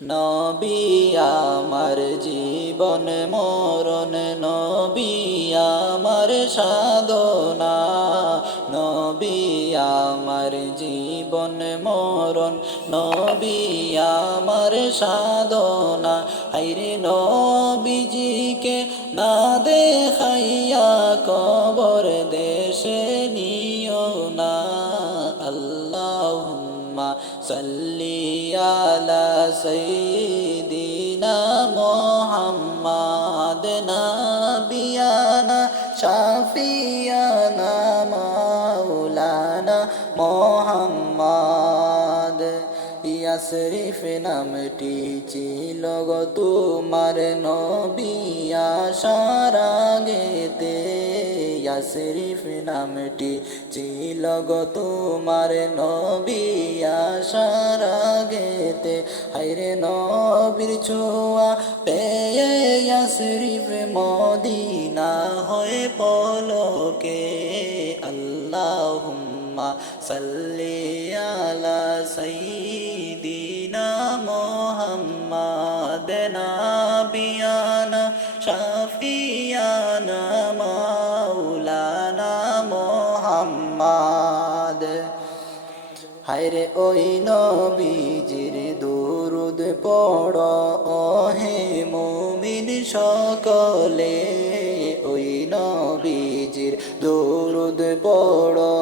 নবী আমার জীবন মরণ, নবী আমার সাধনা, নবী আমার জীবন মরণ, নবী আমার সাধনা। হায়রে নবীজিকে না দেখাইয়া কবর দেশে নিও না। আল্লাহুম্মা সাল্লি আলা সাইয়্যিদিনা মুহাম্মাদ নাবিয়ানা শাফিয়ানা মাওলানা মুহাম্মাদ। ইয়াসরিফ নামটি ছিল গো তোমার নবী আসার আগেতে, ইয়াসরিফ নামটি ছিল গো তোমার নবী আসার আগেতে। হায়রে নবীর ছোঁয়া পেয়ে ইয়াসরিফ মদিনা হয়ে পলকে। আল্লাহুম্মা সাল্লি আলা সাইয়্যিদিনা মুহাম্মাদ নাবিয়ানা শাফিয়ানা মাওলানা মুহাম্মাদ। হায়রে ওই নবীজির দুরুদ পড়ো হে মুমিন সকলে, ওই নবীজির দুরুদ পড়ো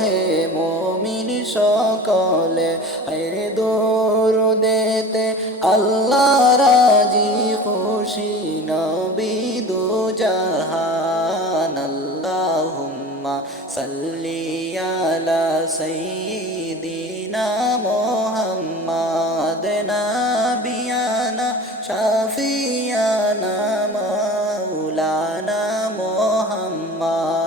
হে মুমিন সকলে। হায়রে দুরুদেতে আল্লাহ রাজি খুশি নবী দু জাহান। আল্লাহুম্মা সাল্লি আলা সাইয়্যিদিনা মুহাম্মাদ নাবিয়ানা শাফিয়ানা মাওলানা মুহাম্মাদ।